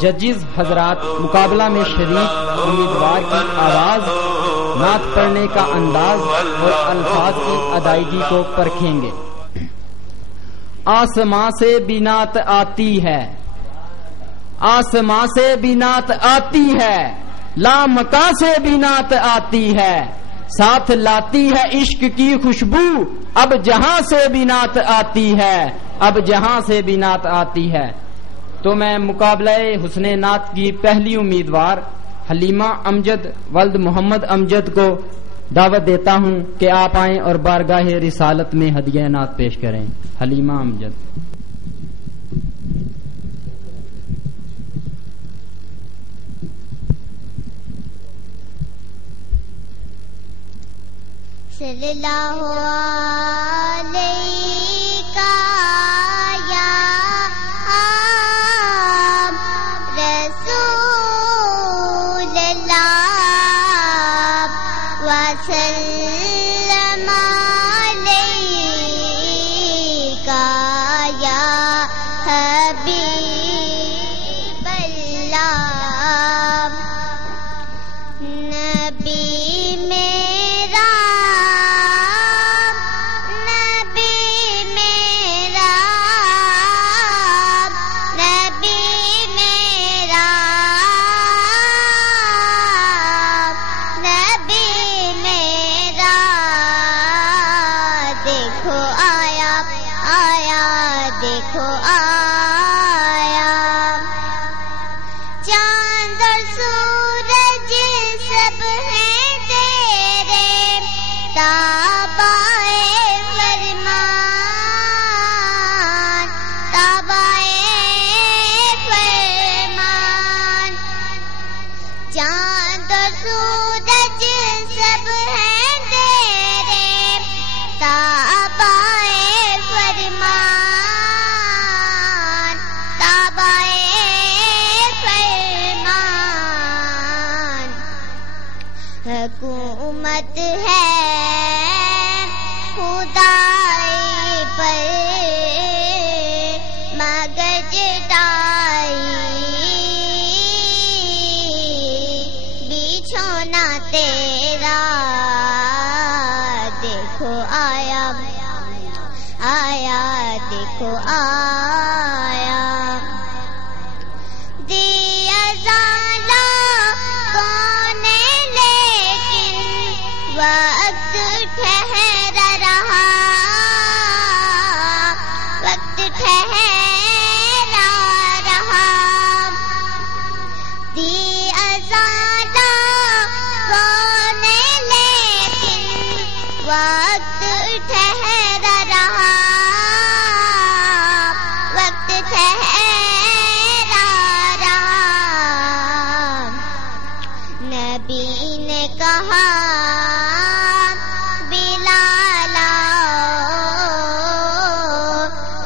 ججز حضرات مقابلہ میں شریک امیدوار کی آواز، نعت پڑھنے کا انداز اور الفاظ کی ادائیگی کو پرکھیں گے۔ آسماں سے بھی نعت آتی ہے، آسماں سے بھی نعت آتی ہے، لامکاں سے بھی نعت آتی ہے، ساتھ لاتی ہے عشق کی خوشبو، اب جہاں سے بھی نعت آتی ہے، اب جہاں سے بھی نعت آتی ہے۔ تو میں مقابلہ حسن نعت کی پہلی امیدوار حلیمہ امجد ولد محمد امجد کو دعوت دیتا ہوں کہ آپ آئیں اور بارگاہ رسالت میں ہدیہ نعت پیش کریں۔ حلیمہ امجد۔ صلی اللہ علیہ یا رسول اللہ وسلم علیہ یا حبیب اللہ۔ نبی میرا دیکھو آیا، چاند اور سورج سب ہیں تیرے تابعے فرمان، تابعے فرمان۔ چاند اور سورج سب ہیں تیرے تابعے فرمان، تابعے فرمان۔ حکومت ہے خدائی پر مگر جدائی، بچھونا تیرا دیکھو آیا، آیا دیکھو آیا۔ دیا زالا کون لیکن وقت ٹھہرا رہا، وقت ٹھہرا رہا۔ دیا زالا کون لیکن وقت ٹھہرا رہا، وقت ٹھہرا رہا۔ نبی نے کہا بلالا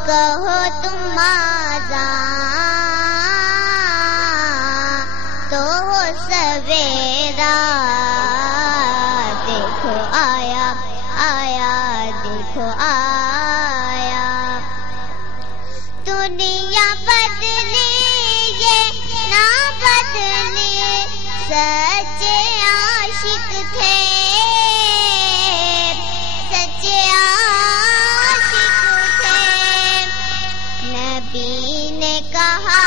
کہو تم آذان تو ہو سویرا، دیکھو آیا، آیا دیکھو آیا۔ دنیا بدلی یہ نہ بدلی، سچے عاشق تھے، سچے عاشق تھے۔ نبی نے کہا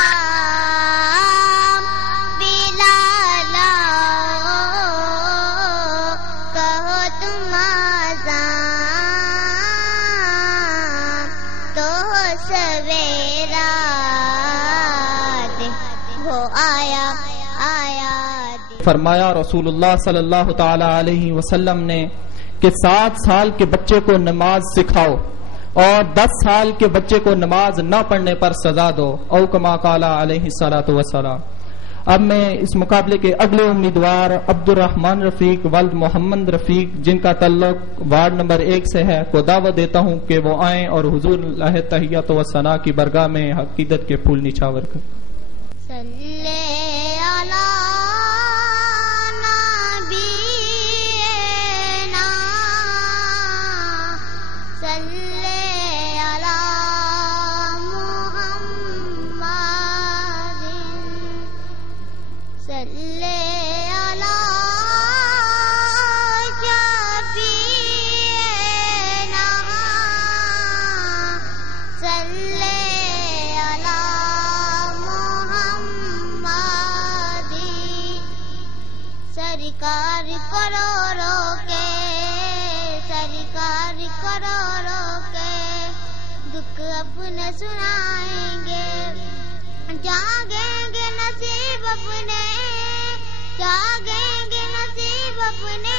بلالا کہو تم آذان تو سویرا، وہ آیا، آیا۔ فرمایا رسول اللہ صلی اللہ تعالی علیہ وسلم نے کہ 7 سال کے بچے کو نماز سکھاؤ اور 10 سال کے بچے کو نماز نہ پڑھنے پر سزا دو، او کما قال علیہ الصلوۃ والسلام۔ اب میں اس مقابلے کے اگلے امیدوار عبد الرحمن رفیق ولد محمد رفیق جن کا تعلق وارڈ نمبر 1 سے ہے کو دعوت دیتا ہوں کہ وہ آئیں اور حضور اللہ تحیات و ثنا کی برگاہ میں عقیدت کے پھول نچھاور کریں۔ صلی علی کروڑوں کے سرکار کروڑوں کے دکھ اپنے سنائیں گے جاگیں گے نصیب اپنے جاگیں گے نصیب اپنے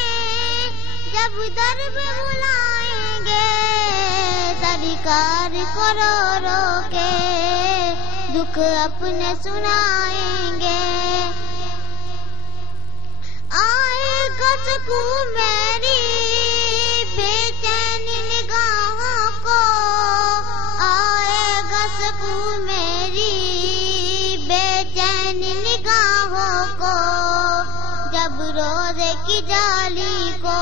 جب در پہ بلائیں گے سرکار کروڑوں کے دکھ اپنے سنائیں گے آئے گا سکون میری بے چین نگاہوں کو آئے گا سکون میری بے چین نگاہوں کو جب روزے کی جالی کو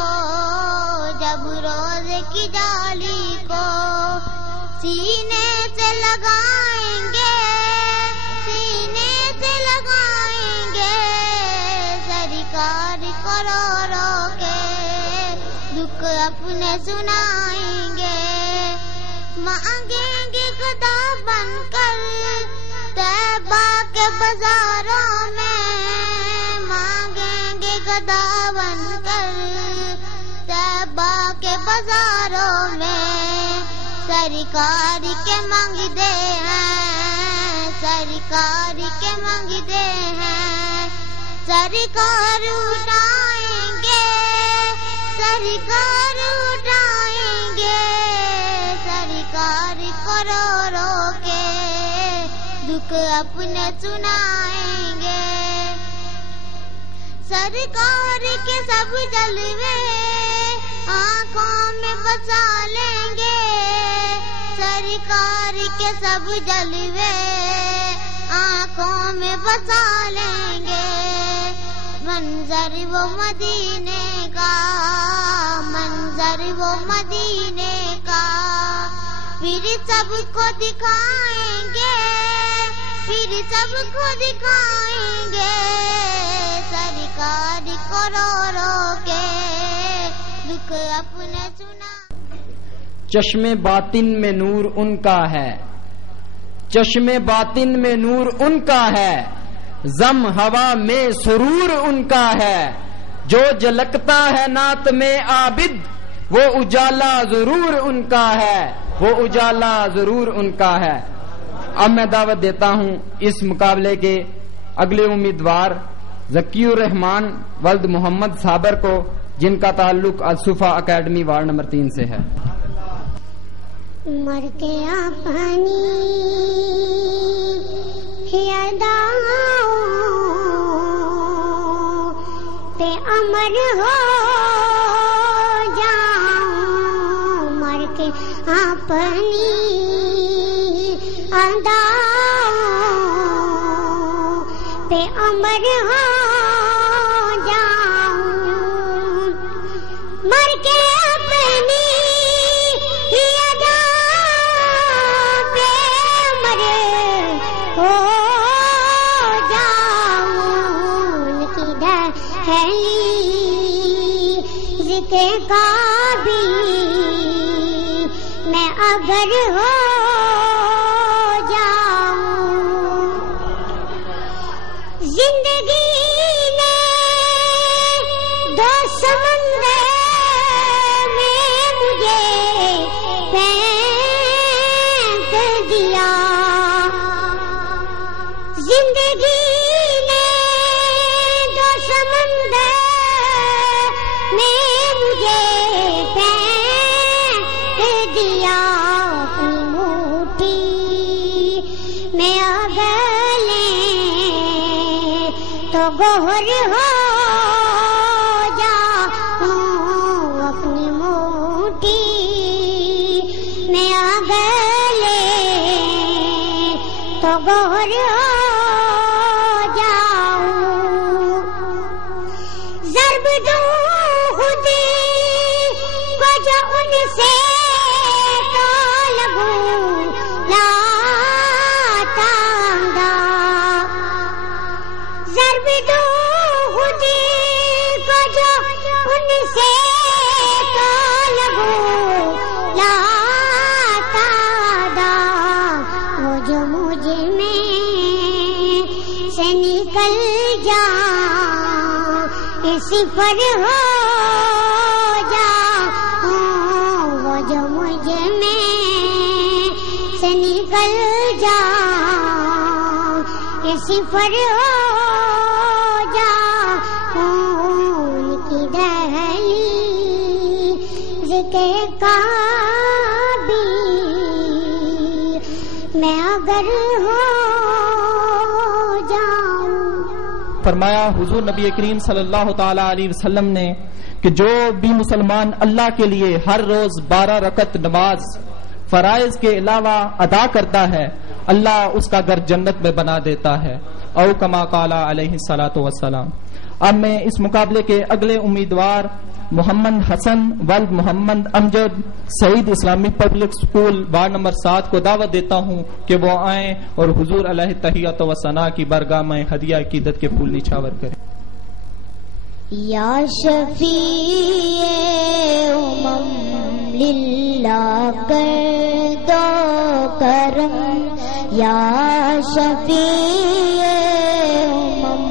جب روزے کی جالی کو سینے سے لگائیں گے سینے سے لگائیں گے سرکار کروڑوں کے دکھ اپنے سنائیں گے مانگیں گے خدا بن کر طیبہ کے بازاروں میں مانگیں گے خدا بن کر طیبہ کے بازاروں میں سرکار کے مانگتے ہیں سرکار کے مانگتے ہیں سرکار اٹھائیں گے سرکار اٹھائیں گے سرکار کروڑوں کے دکھ اپنے سنائیں گے سرکار کے سب جلوے آنکھوں میں بسا لیں گے سرکار کے سب جلوے آنکھوں میں بسا لیں گے منظر وہ مدینے کا منظر وہ مدینے کا پھر سب کو دکھائیں گے پھر سب کو دکھائیں گے سرکار کروڑوں کے دکھ اپنے سنا چشم باطن میں نور ان کا ہے چشم باطن میں نور ان کا ہے زم ہوا میں سرور ان کا ہے جو جلکتا ہے نعت میں عابد وہ اجالا ضرور ان کا ہے وہ اجالا ضرور ان کا ہے اب میں دعوت دیتا ہوں اس مقابلے کے اگلے امیدوار ذکی الرحمان ولد محمد صابر کو جن کا تعلق الصفا اکیڈمی وارڈ نمبر 3 سے ہے مر کے اپنی یاداؤں پہ امر ہو جاؤں مر کے اپنی اداؤں پہ امر ہو جاؤں مر کے اپنی ہو جاؤں کی ذکر کا بھی میں اگر ہو جاؤں زندگی نے دو سمندر میں مجھے پھینک دیا زندگی نے دو سمندر میں مجھے پھینک دیا اپنی موٹی میں اگر لیں تو گوہر ہو جاؤں اپنی موٹی میں اگر لیں تو گوہر ہو جو مجھ میں کسی پر ہو جاؤں وہ جو مجھ میں سے نکل جاؤں کسی پر ہو جاؤں کی دہلیز کے قابل میں اگر ہو جاؤں. فرمایا حضور نبی کریم صلی اللہ تعالی علیہ وسلم نے کہ جو بھی مسلمان اللہ کے لیے ہر روز 12 رکعت نماز فرائض کے علاوہ ادا کرتا ہے اللہ اس کا گھر جنت میں بنا دیتا ہے. او کما قال علیہ الصلوۃ والسلام. اب میں اس مقابلے کے اگلے امیدوار محمد حسن ولد محمد امجد سعید اسلامی پبلک اسکول وارڈ نمبر 7 کو دعوت دیتا ہوں کہ وہ آئیں اور حضور علیہ تحیات و ثنا کی بارگاہ میں ہدیہ عقیدت کے پھول نچھاور کریں. یا شفیع امم للہ کر دو کرم یا شفیع امم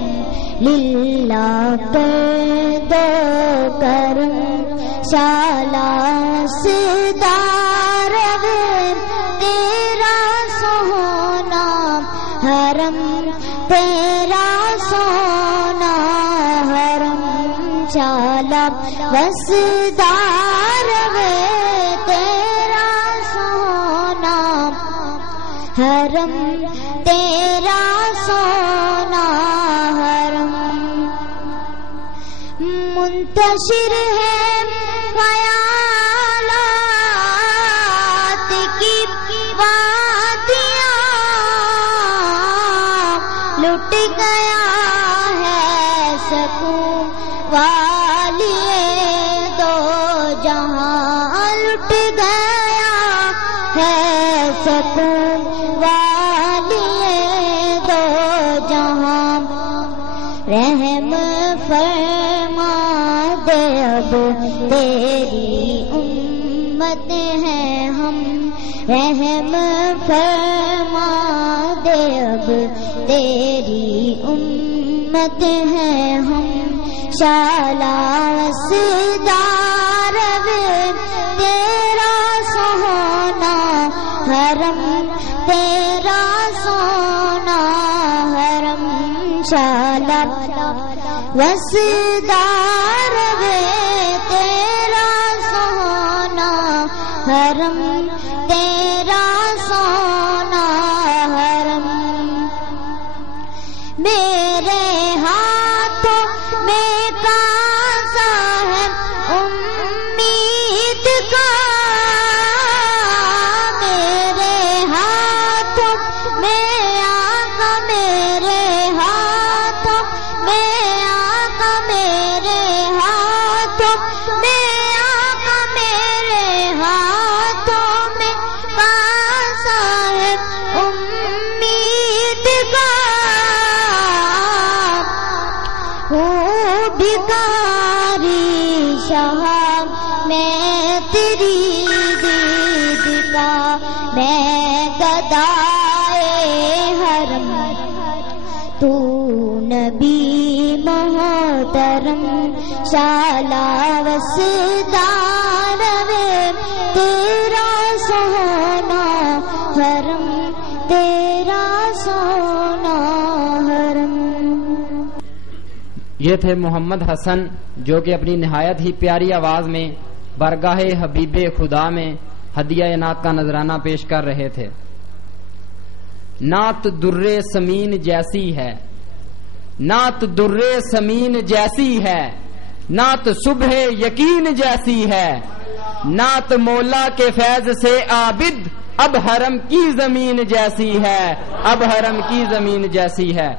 للہ کر دو کرم شالا سدار تیرا سونا حرم تیرا سونا حرم شالا وسدار تیرا سونا حرم تیرا سونا حرم منتشر ہے خیالات کی وادیاں لٹ گیا ہے سکون والی دو جہاں لٹ گیا ہے سکون والی دو جہاں رحم فرما دے اب تیری امت ہے ہم رحم فرما دے اب تیری امت ہے ہم شالا وسدار تیرا سونا حرم تیرا سونا حرم شالا وسدار تیرا سونا حرم تیرا سونا حرم میرے ہاتھوں میں کاسا ہے امید کا میرے ہاتھوں میں آقا میرے ہاتھوں میں آقا میرے ہاتھوں میں آقا میرے ہاتھوں میں کاسا ہے امید کا بھکاری شاہ میں تیری دید کا میں گدائے حرم تو نبی محترم شالا وسدار تیرا سونا حرم تیرا سونا حرم. یہ تھے محمد حسن جو کہ اپنی نہایت ہی پیاری آواز میں برگاہ حبیب خدا میں ہدیہ نعت کا نذرانہ پیش کر رہے تھے. نعت در سمین جیسی ہے نعت در سمین جیسی ہے نعت صبح یقین جیسی ہے نعت مولا کے فیض سے عابد اب حرم کی زمین جیسی ہے اب حرم کی زمین جیسی ہے.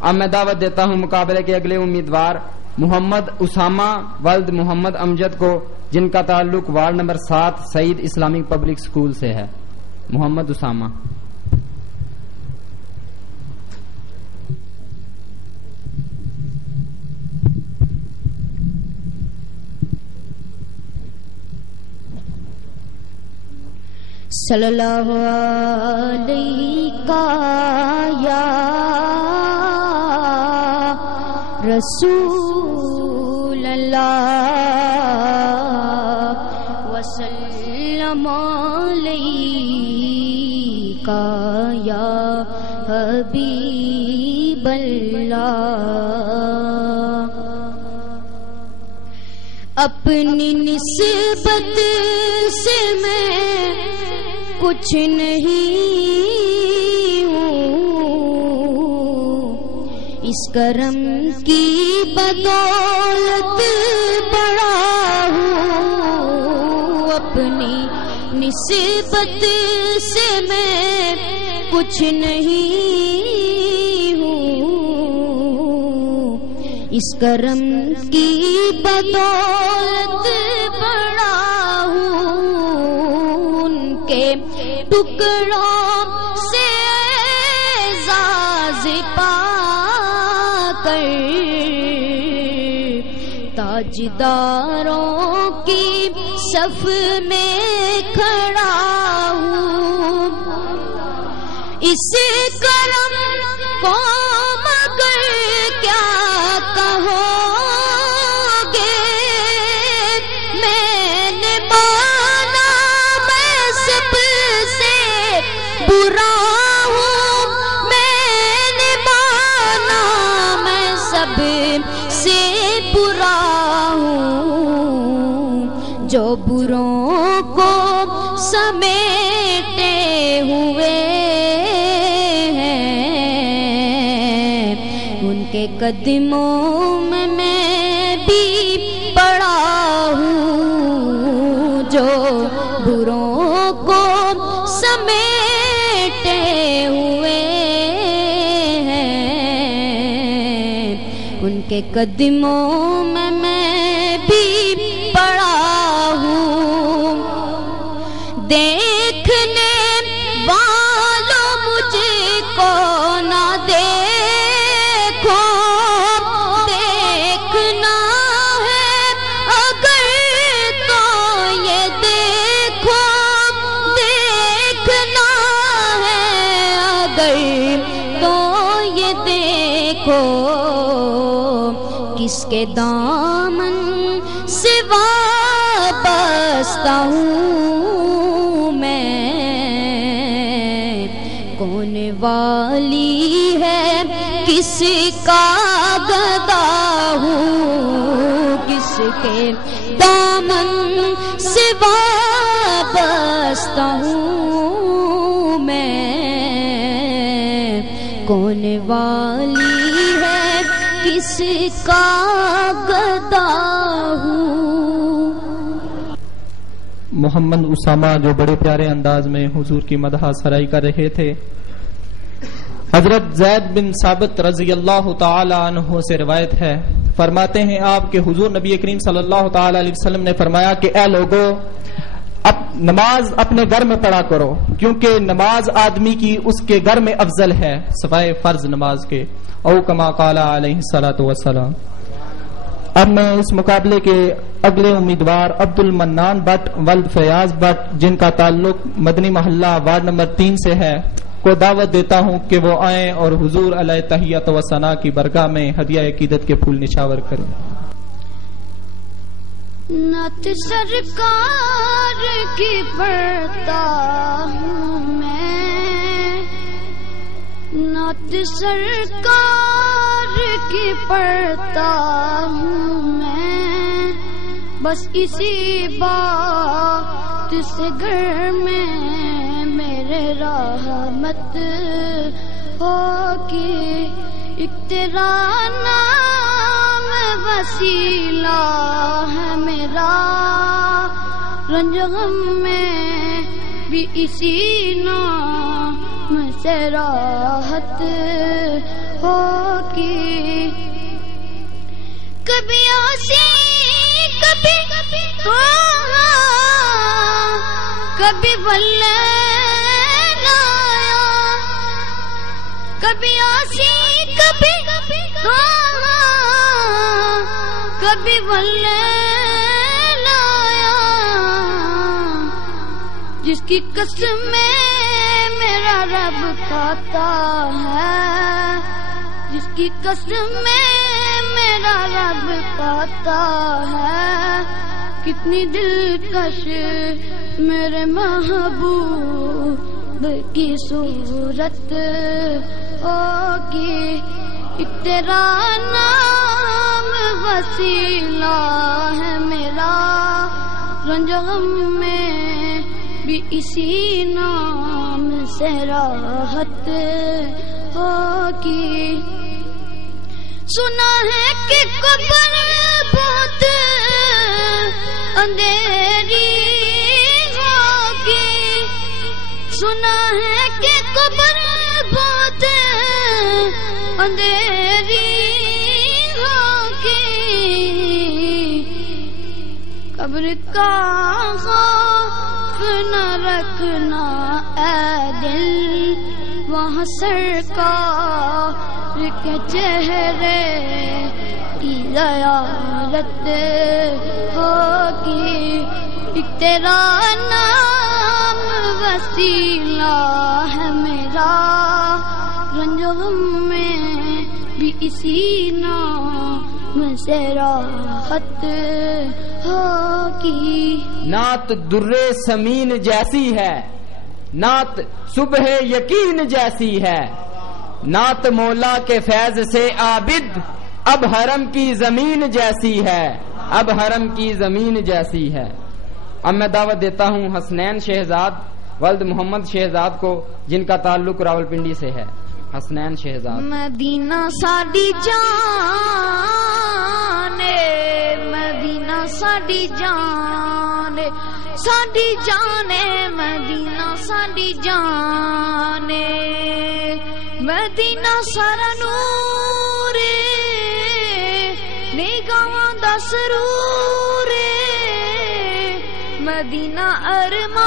اب میں دعوت دیتا ہوں مقابلے کے اگلے امیدوار محمد اسامہ ولد محمد امجد کو جن کا تعلق وارڈ نمبر 7 سعید اسلامک پبلک اسکول سے ہے. محمد اسامہ. صلی اللہ علیہ یا رسول اللہ وسلم علیک یا حبیب اللہ. اپنی نسبت سے میں کچھ نہیں ہوں، اس کرم کی بدولت بڑا ہوں. اپنی نسبت سے میں کچھ نہیں ہوں، اس کرم کی بدولت بڑا ہوں. ان کے ٹکڑوں سے اعزاز پا کر تاجداروں کی صف میں کھڑا ہوں. اس کرم کو مگر کیا کہو گے، میں نے مانا میں سب سے برا ہوں. میں نے مانا میں سب سے برا ہوں، جو بروں کو سمیٹے ہوئے کے قدموں میں بھی پڑا ہوں. جو بروں کو سمیٹے ہوئے ہیں، ان کے قدموں میں بھی پڑا ہوں. دیکھنے والوں مجھ کو نہ دیکھو، دیکھنا ہے اگر تو یہ دیکھو، دیکھنا ہے اگر تو یہ دیکھو. کس کے دامن سے وابستہ ہوں میں، کون والی ہے کس کا گدا ہوں. کس کے دامن سے وابستہ ہوں میں، کون والی ہے کس کا گدا ہوں. محمد اسامہ جو بڑے پیارے انداز میں حضور کی مدح سرائی کر رہے تھے، حضرت زید بن ثابت رضی اللہ تعالی عنہ سے روایت ہے، فرماتے ہیں آپ کہ حضور نبی کریم صلی اللہ تعالی علیہ وسلم نے فرمایا کہ اے لوگو، اب نماز اپنے گھر میں پڑھا کرو، کیونکہ نماز آدمی کی اس کے گھر میں افضل ہے سوائے فرض نماز کے، او کما قال علیہ الصلوۃ والسلام. اب میں اس مقابلے کے اگلے امیدوار عبد المنان بٹ ولد فیاض بٹ، جن کا تعلق مدنی محلہ وارڈ نمبر 3 سے ہے، کو دعوت دیتا ہوں کہ وہ آئیں اور حضور علیہ تحیت و ثنا کی برگاہ میں ہدیہ عقیدت کے پھول نشاور کریں. نعت سرکار کی پڑھتا ہوں میں، نعت سرکار کی پڑھتا ہوں میں، بس اسی بات سے گھر میں میرے رحمت ہوگی. ایک تیرا نام وسیلہ ہے میرا، رنج غم میں بھی اسی نام سے راحت ہوگی. کبھی آسی کبھی کبھی ولے کبھی آسی کبھی کبھی ولے لایا. جس کی قسم میرا رب کھاتا ہے، جس کی قسم میرا رب پاتا ہے کتنی دلکش میرے محبوب کی صورت ہوگی. تیرا نام وسیلہ ہے میرا رنج غم میں بھی اسی نام سے راحت ہوگی. سنا ہے کہ قبر بہت اندھیری ہوگی. سنا ہے کہ قبر بہت اندھیری ہوگی. قبر کا خوف نہ رکھنا اے دل وہاں سرکار کے چہرے کی زیارت ہوگی. تیرا نام وسیلہ ہے میرا رنج غم میں بھی اسی نام سے راحت ہوگی. نعت در سمین جیسی ہے، نعت صبح یقین جیسی ہے، نعت مولا کے فیض سے عابد اب حرم کی زمین جیسی ہے، اب حرم کی زمین جیسی ہے. اب میں دعوت دیتا ہوں حسنین شہزاد ولد محمد شہزاد کو، جن کا تعلق راولپنڈی سے ہے. حسنین شہزاد. مدینہ ساڈی جان، مدینہ ساڈی جان، ساڈی جان مدینہ ساڈی جان، مدینہ سارا نور نگاہاں دا سرور، مدینہ ارمان،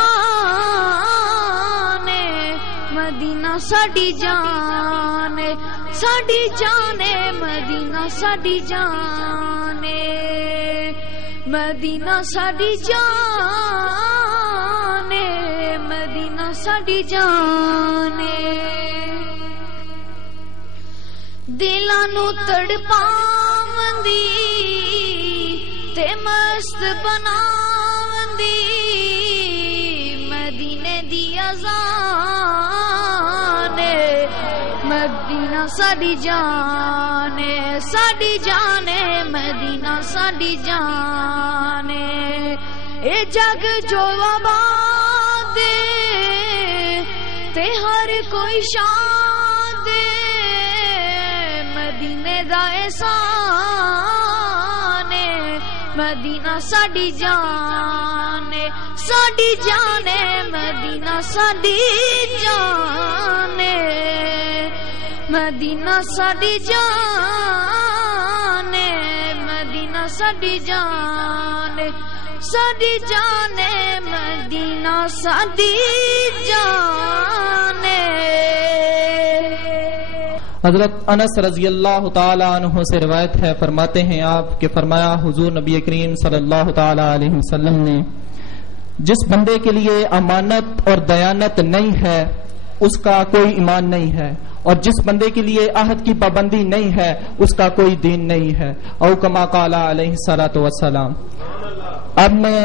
مدینہ ساڈی جان، ساڈی جان مدینہ ساڈی جان، مدینہ ساڈی جان، مدینہ ساڈی جان. دلاں نوں تڑپاوندی تے مست بناوندی مدینے دی اذان، مدینہ ساڈی جان، ساڈی جان مدینہ ساڈی جان. اے جگ جو آباد تے ہر کوئی شان دے، مدینے دا احسان، مدینہ ساڈی جان، ساڈی جان مدینہ ساڈی جان، مدینہ ساڈی جان، مدینہ ساڈی جان، ساڈی جان مدینہ ساڈی جان. حضرت انس رضی اللہ تعالی عنہ سے روایت ہے، فرماتے ہیں آپ کہ فرمایا حضور نبی کریم صلی اللہ تعالی علیہ وسلم نے، جس بندے کے لیے امانت اور دیانت نہیں ہے اس کا کوئی ایمان نہیں ہے، اور جس بندے کے لیے عہد کی پابندی نہیں ہے اس کا کوئی دین نہیں ہے. او کما قال علیہ الصلوۃ والسلام. اب میں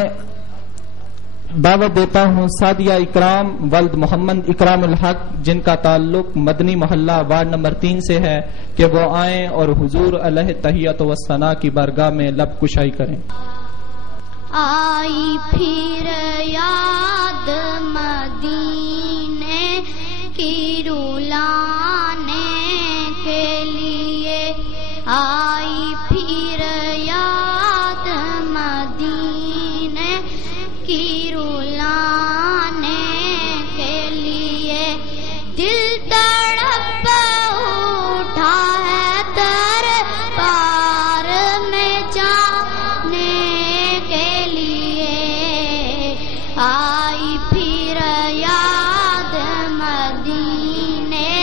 دعوت دیتا ہوں سعدیہ اکرام ولد محمد اکرام الحق، جن کا تعلق مدنی محلہ وارڈ نمبر 3 سے ہے، کہ وہ آئیں اور حضور علیہ تحیت و ثنا کی بارگاہ میں لب کشائی کریں. آئی پھر یاد مدینے کی رلانے کے لیے، آئی پھر یاد مدینے کی رلانے کے لیے، دل تڑپ اٹھا ہے دربار میں جانے کے لیے، آئی پھر یاد مدینے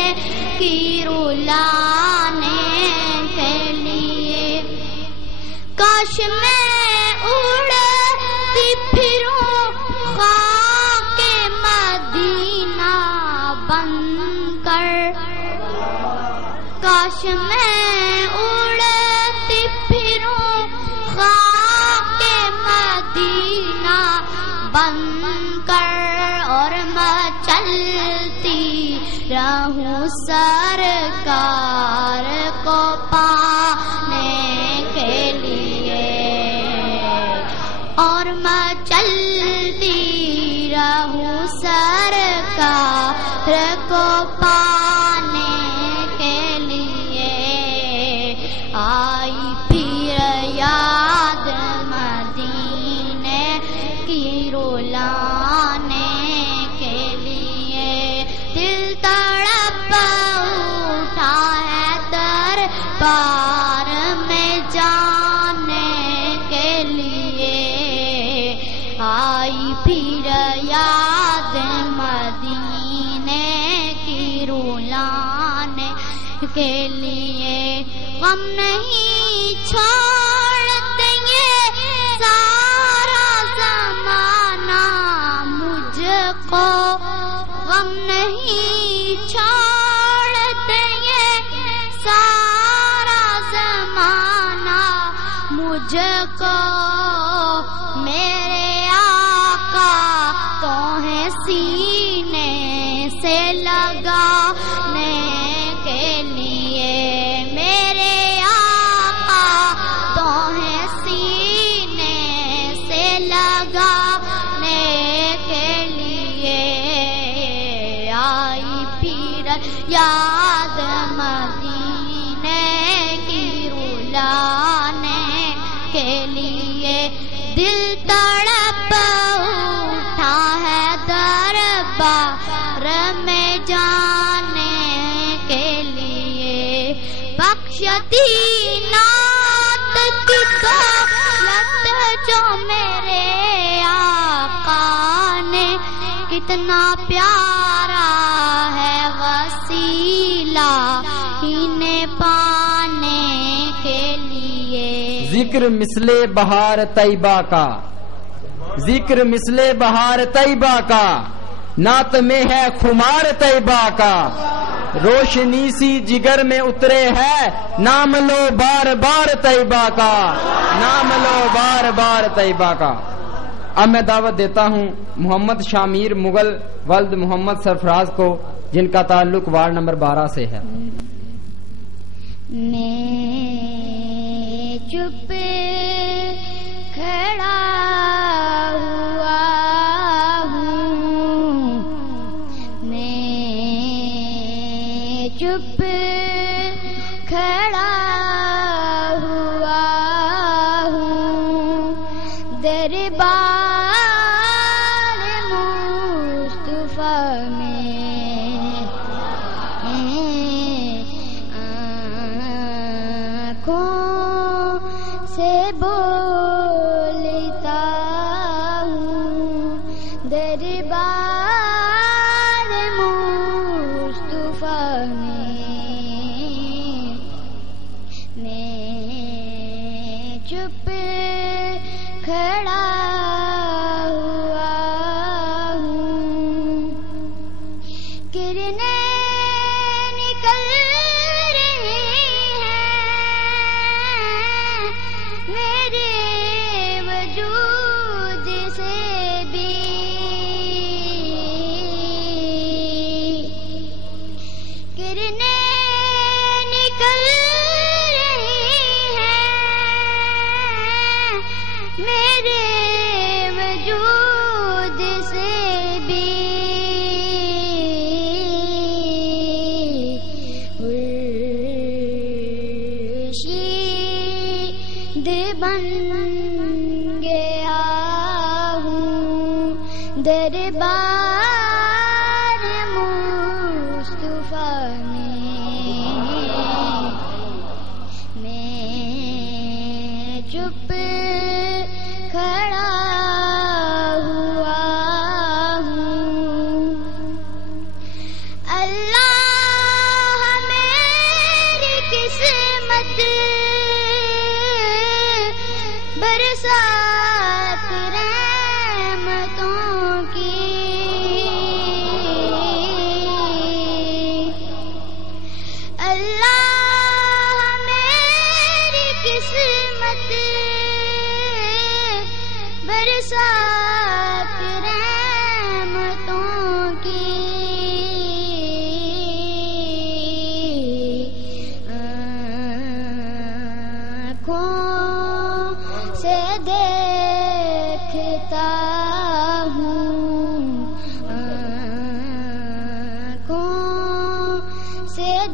کی رلانے کے لیے. کاش میں اڑتی پھروں خاک مدینہ بن کر، کاش میں اڑتی رہوں سرکار کو پانے کے لیے، اور میں چلتی رہوں سرکار کو پانے کے لیے، آئی پھر یاد مدینے کی رلانے کے لیے، دل تڑپ اٹھا ہے دربار میں جانے کے لیے، آئی پھر یاد مدینے کی رلانے کے لیے، غم نہیں چھوڑ دیں گے سارا زمانہ مجھ کو، غم نہیں چھوڑ دیں گے سارا زمانہ مجھ کو، میرے آقا تو ہے سینے سے لگانے کے لیے، میرے آقا تو ہے سینے سے لگانے کے لیے، آئی پھر یاد مدینے کی رلانے کے لیے، دل تڑپ اٹھا ہے دربار میں جانے کے لیے، بخشتی نعت کی دولت جو میرے آقا نے، کتنا پیارا ہے وسیلہ انہیں پانے کے لیے، ذکر مثل بہار طیبہ کا، ذکر مثل بہار طیبہ کا، نعت میں ہے خمار طیبہ کا، روشنی سی جگر میں اترے ہے، نام لو بار بار طیبہ کا، نام لو بار بار طیبہ کا۔ اب میں دعوت دیتا ہوں محمد شامیر مغل ولد محمد سرفراز کو، جن کا تعلق وارڈ نمبر 12 سے ہے۔ میں چپ کھڑا ہوا ہوں، میں چپ کھڑا ہوا ہوں، دربار مصطفیٰ میں سے بولتا ہوں، دربار مصطفیٰ میں چپ کھڑا ہوا ہوں، کرنیں نکل رہی ہیں میرے وجود سے بھی، کرنیں نکل رہی ہیں میرے وجود سے بھی، خورشید بن گیا ہوں، دربار مصطفیٰ میں چپ کھڑا ہوا ہوں، اللہ میری قسمت بر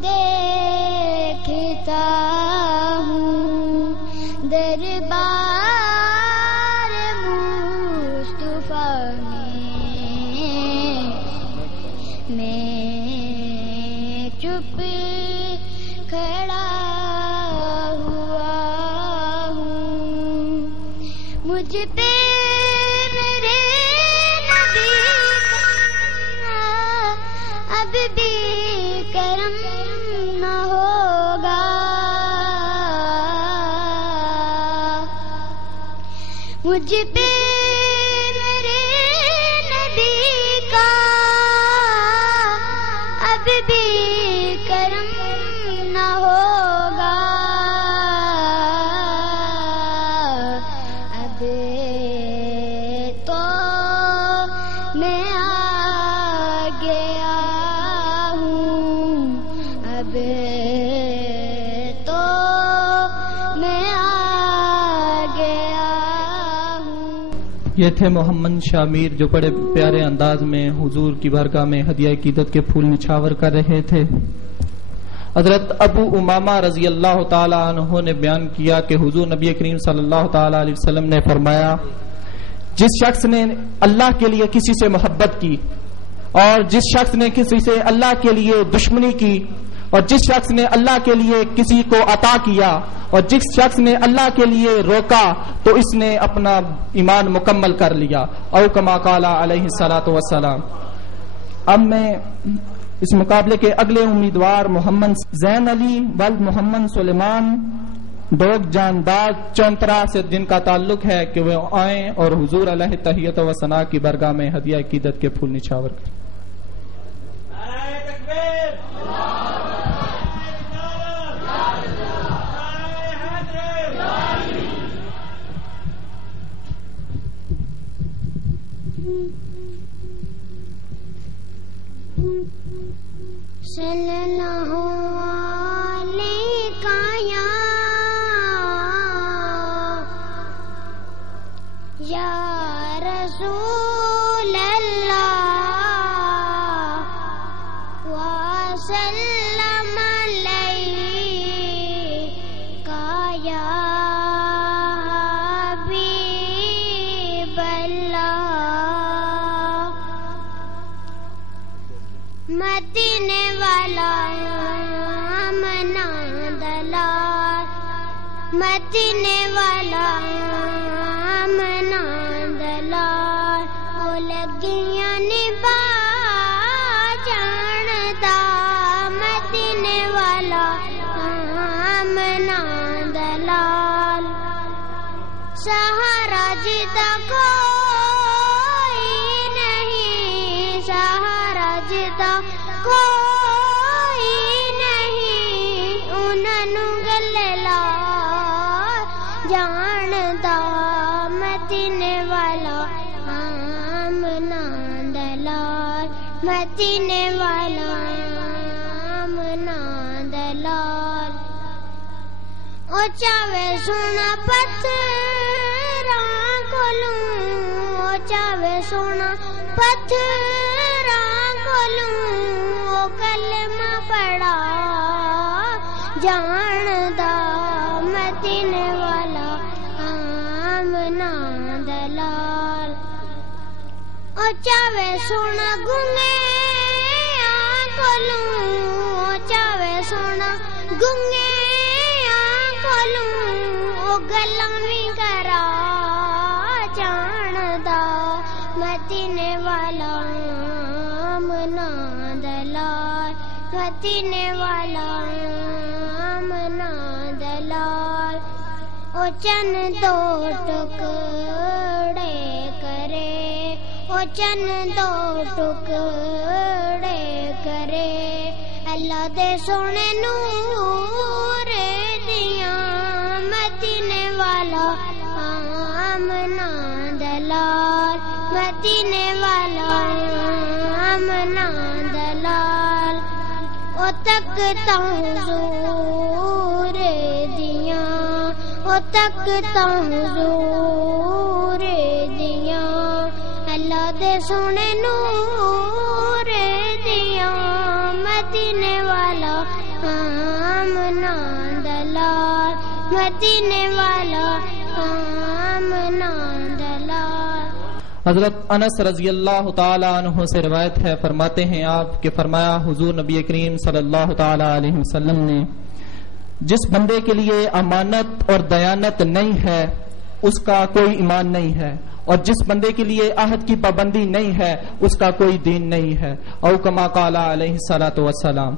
دیکھتا ہوں دربار مصطفیٰ میں چپ کھڑا ہوا ہوں. مجھ پہ میرے نبی کا اب بھی کرم نہ ہوگا. مجھ پہ میرے نبی کا اب بھی کرم نہ ہوگا. اب تو میں آ گیا ہوں. اب تو میں آ گیا ہوں. یہ تھے محمد شاہ میر جو بڑے پیارے انداز میں حضور کی بارگاہ میں ہدیہ عقیدت کے پھول نچھاور کر رہے تھے. حضرت ابو امامہ رضی اللہ تعالی عنہ نے بیان کیا کہ حضور نبی کریم صلی اللہ تعالی علیہ وسلم نے فرمایا جس شخص نے اللہ کے لیے کسی سے محبت کی اور جس شخص نے کسی سے اللہ کے لیے دشمنی کی اور جس شخص نے اللہ کے لیے کسی کو عطا کیا اور جس شخص نے اللہ کے لیے روکا تو اس نے اپنا ایمان مکمل کر لیا. او کما قال علیہ الصلوۃ والسلام. اب میں اس مقابلے کے اگلے امیدوار محمد زین علی ولد محمد سلیمان ڈوگ جانداز چونترا سے جن کا تعلق ہے کہ وہ آئیں اور حضور علیہ تحیت و ثنا کی برگاہ میں ہدیہ عقیدت کے پھول نچھاور کریں. صلی اللہ علیہ یا رسول اللہ وسلم علیک یا حبیب اللہ. مدینے والا منا دلال مدینے والا منا دلال او لگیاں نبا جاندا. مدینے والا منا دلال سہارا جدا کوئی نہیں سہارا جدا کوئی نہیں انہوں گللا جاندا. مدینے والا آمنا دلال مدینے والا آمنا دلال. او چاوے سونا پتھراں کولوں او چاوے سونا پتھراں کولوں او کلمہ پڑھا جاندا. مدینے والا آمنا دلال. او چاوے سونا گنگے کولوں او چاوے سونا گنگے کولوں او گلاں وی کرا جاندا. مدینے والا آمنا دلال مدینے والا آمنا دلال. او چن دو ٹکڑے کرے او چن دو ٹکڑے کرے اللہ دے سونے نور دیاں. مدینے والا آمنا دلال مدینے والا آمنا دلال. او تکتا حضور دیاں او تکتا حضور دیاں اللہ دے سونے نور دیاں. مدینے والا مدینے والا آمنا دلال. حضرت انس رضی اللہ تعالی عنہ سے روایت ہے، فرماتے ہیں آپ کہ فرمایا حضور نبی کریم صلی اللہ تعالی علیہ وسلم نے، جس بندے کے لیے امانت اور دیانت نہیں ہے اس کا کوئی ایمان نہیں ہے، اور جس بندے کے لیے عہد کی پابندی نہیں ہے اس کا کوئی دین نہیں ہے، او کما قال علیہ الصلوۃ والسلام.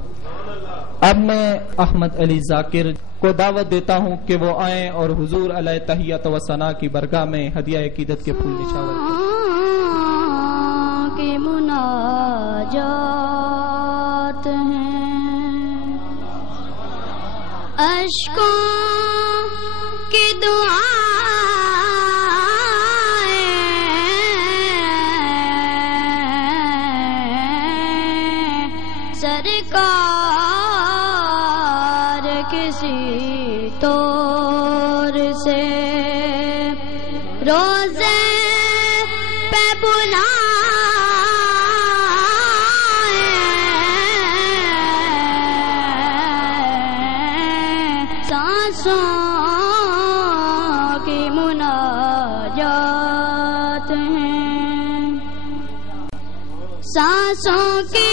اب میں احمد علی ذاکر کو دعوت دیتا ہوں کہ وہ آئیں اور حضور علیہ تحیت و ثنا کی برگاہ میں ہدیہ عقیدت کے پھول نچھاور کی مناجات ہیں، اشکوں کی دعائیں سرکار کسی طور سے روزے پہ بلائیں، سانسوں کی مناجات ہیں، سانسوں کی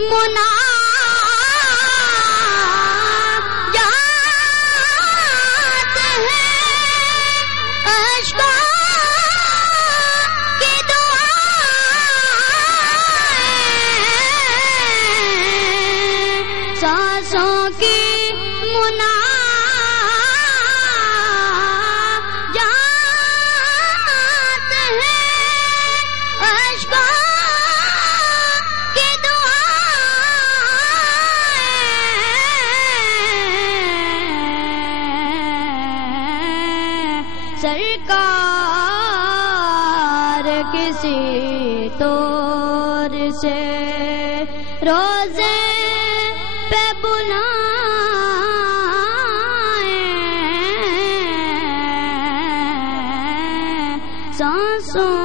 مناجات سانسوں کی مناجات ہے، اشکوں کی دعائیں سرکار کسی طور سے روزے پہ بلائیں، سانسوں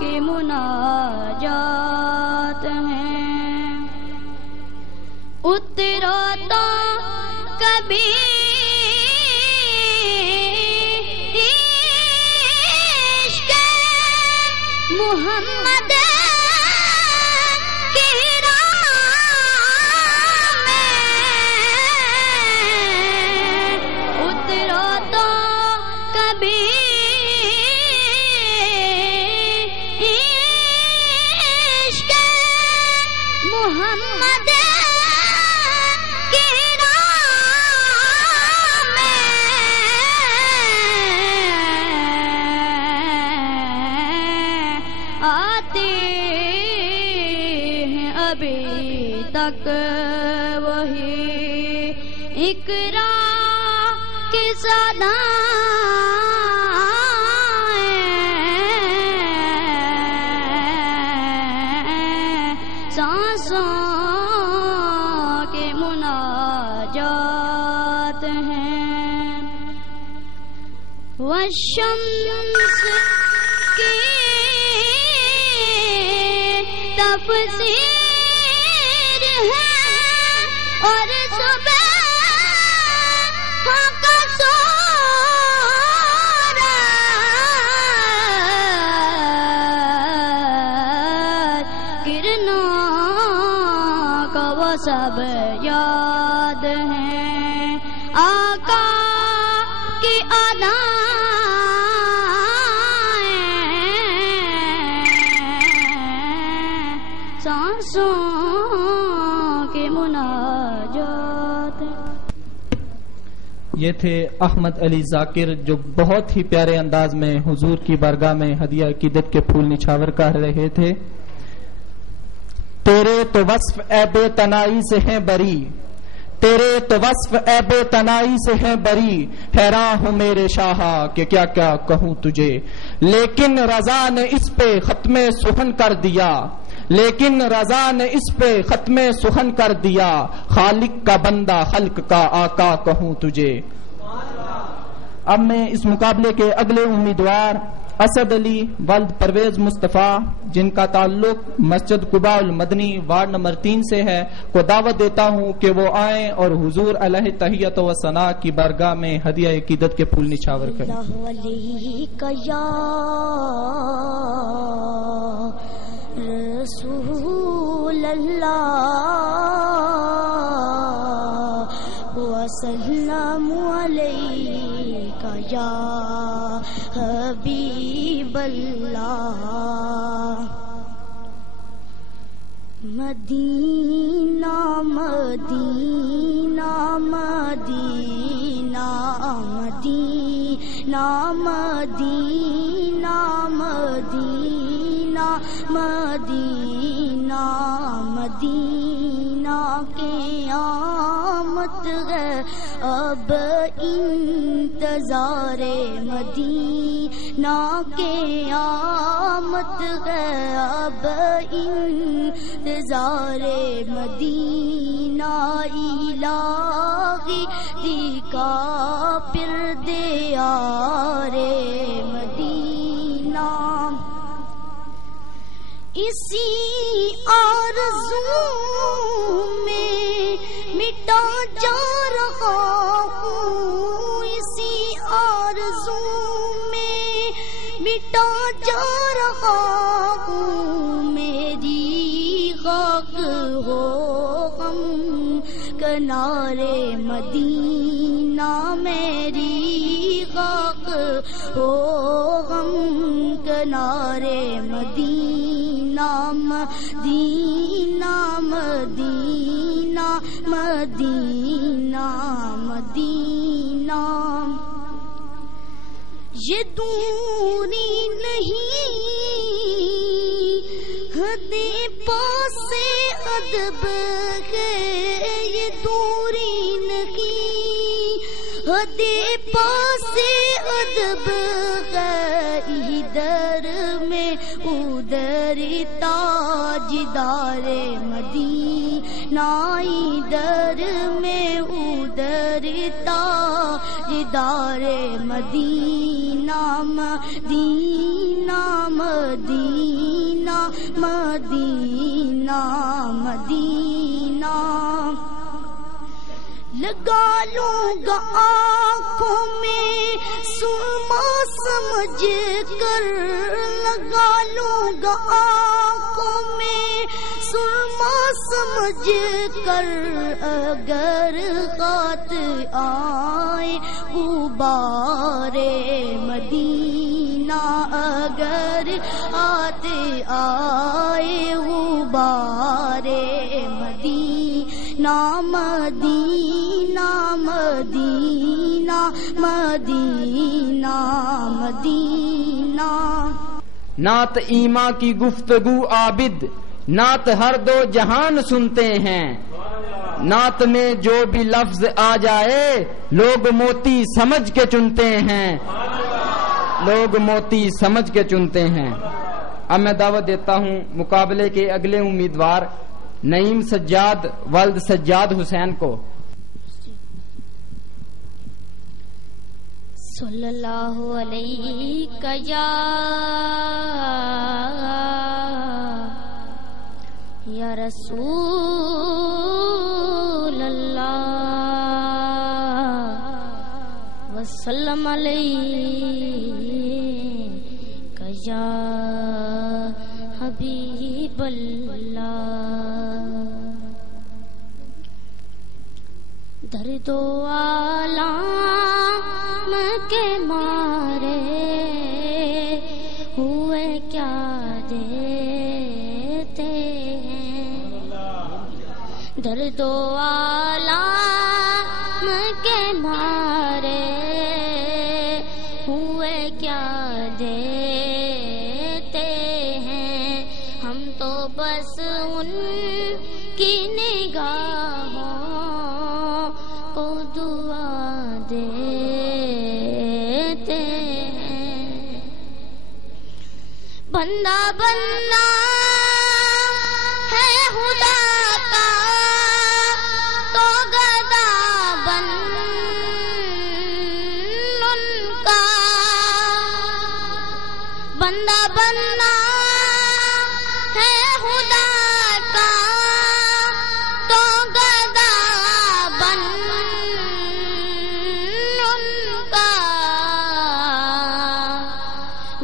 کی مناجات ہیں. اترو تو کبھی عشق محمد محمد کی راہ میں آتی ہیں ابھی تک وہی اقرا کی صدائیں، سانسوں کی مناجات ہیں. والشمس کی تفسیر ہے اور صبح کا سورج، کرنوں کا وہ سب یاد ہیں، آقا کی ادائیں، سانسوں کی مناجات. یہ تھے احمد علی ذاکر جو بہت ہی پیارے انداز میں حضور کی بارگاہ میں ہدیہ عقیدت کے پھول نچھاور کر رہے تھے. تیرے تو وصف عیب تنائی سے ہیں بری، تیرے تو وصف عیب تنائی سے ہیں بری، حیران ہوں میرے شاہا کہ کیا کیا کہوں تجھے، لیکن رضا نے اس پہ ختم سخن کر دیا، لیکن رضا نے اس پہ ختم سخن کر دیا، خالق کا بندہ خلق کا آقا کہوں تجھے. اب میں اس مقابلے کے اگلے امیدوار اسد علی ولد پرویز مصطفیٰ جن کا تعلق مسجد قباء المدنی وارڈ نمبر 3 سے ہے کو دعوت دیتا ہوں کہ وہ آئیں اور حضور علیہ تحیت و ثنا کی بارگاہ میں ہدیہ عقیدت کے پھول نچھاور کریں. رسول اللہ وسلم علیک یا حبیب اللہ. مدینہ مدینہ مدینہ مدینہ مدینہ مدینہ مدینہ مدینہ قیامت ہے اب انتظار مدینہ قیامت ہے اب انتظار مدینہ الہی دیکھا پھر دیار مدینہ. اسی آرزو میں مٹا جا رہا ہوں, اسی آرزو میں مٹا جا رہا ہوں, میری خاک ہو غم کنارے مدینہ, میری خاک ہو غم کنارے مدینہ. مدینہ مدینہ مدینہ مدینہ یہ دوری نہیں حد پاس ادب ہے, یہ دوری نہیں حد پاس ادب ہے, ادھر میں ادھر تاجدار مدینہ, ادھر میں ادھر تاجدار مدینہ. مدینہ مدینہ مدینہ مدینہ لگا لوں گا آنکھوں میں سرما سمجھ کر, لگا لوں گا آنکھوں میں سرما سمجھ کر, اگر خط آئے غبار مدینہ, اگر خط آئے غبار مدینہ. مدینہ مدینہ مدینہ مدینہ. نعت ایما کی گفتگو عابد, نعت ہر دو جہان سنتے ہیں, نعت میں جو بھی لفظ آ جائے لوگ موتی سمجھ کے چنتے ہیں, لوگ موتی سمجھ کے چنتے ہیں. اب میں دعوت دیتا ہوں مقابلے کے اگلے امیدوار نعیم سجاد ولد سجاد حسین کو. صلی اللہ علیہ یا رسول اللہ وسلم علیہ یا حبیب اللہ. درد و آلام کے مارے ہوئے کیا دیتے ہیں, درد و آلام کے مارے ہوئے کیا دیتے ہیں, ہم تو بس ان کی نگاہوں کو دعا دیتے ہیں. بندہ بندہ ہے خدا کا تو گدا بن ان کا,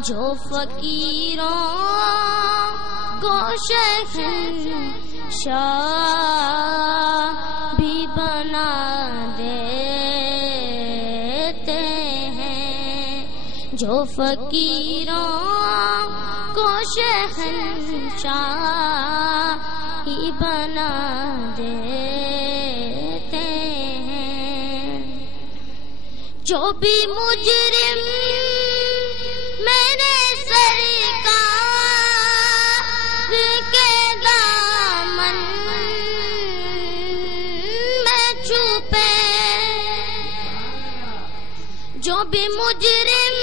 جو فقیروں کو شہنشاہ بھی بنا دیتے ہیں، جو فقیروں کو شہنشاہ ہی بنا دیتے ہیں، جو بھی مجرم میرے سرکار کے دامن میں چھپے، جو بھی مجرم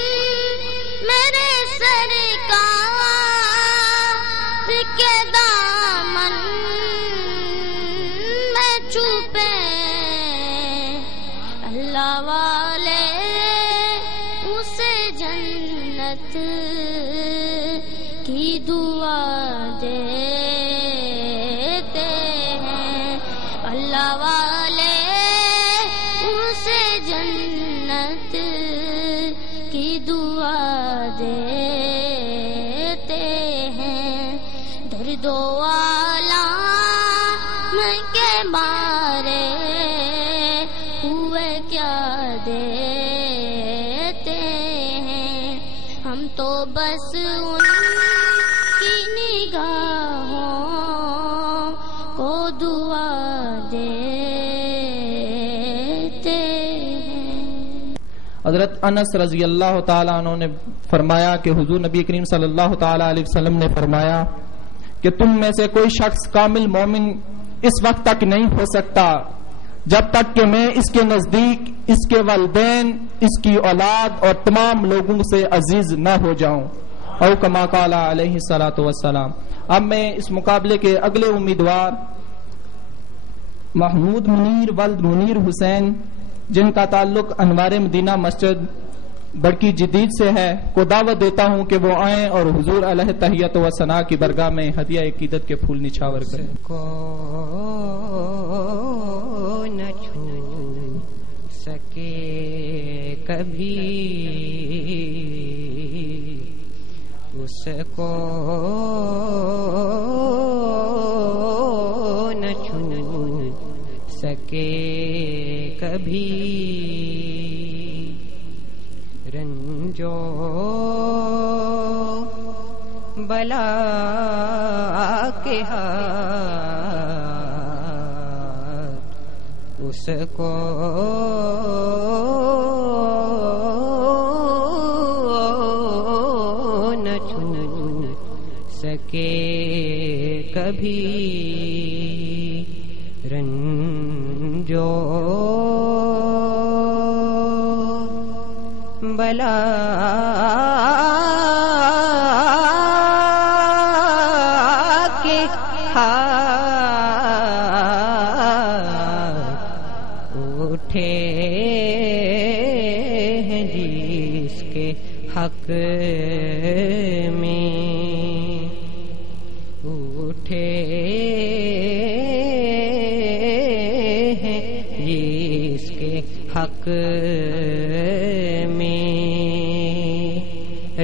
میرے سرکار کے دامن میں چھپے، اللہ والے اسے جنت کی دعا دیتے ہیں، اللہ والے اسے جنت کی دعا دیتے ہیں، درد و آلام کے مارے ہوئے کیا دیتے ہیں، ہم تو بس ان کی نگاہوں کو دعا دیتے ہیں۔ حضرت انس رضی اللہ تعالیٰ عنہ نے فرمایا کہ حضور نبی کریم صلی اللہ تعالیٰ علیہ وسلم نے فرمایا کہ تم میں سے کوئی شخص کامل مومن اس وقت تک نہیں ہو سکتا جب تک کہ میں اس کے نزدیک اس کے والدین، اس کی اولاد اور تمام لوگوں سے عزیز نہ ہو جاؤں، او کما قال علیہ الصلوۃ والسلام۔ اب میں اس مقابلے کے اگلے امیدوار محمود منیر ولد منیر حسین، جن کا تعلق انوار مدینہ مسجد بڑکی جدید سے ہے، کو دعوت دیتا ہوں کہ وہ آئیں اور حضور علیہ تحیت و ثنا کی برگاہ میں ہدیہ عقیدت کے پھول نچھاور کریں۔ کو نہ چھو سکے کبھی اس کو نہ چھو سکے کبھی رنجو بلا کے ہاتھ اس کو نہ چھو سکے کبھی رنجو بلا کے ہاتھ اٹھے ہیں جس کے حق میں، اٹھے ہیں جس کے حق میں،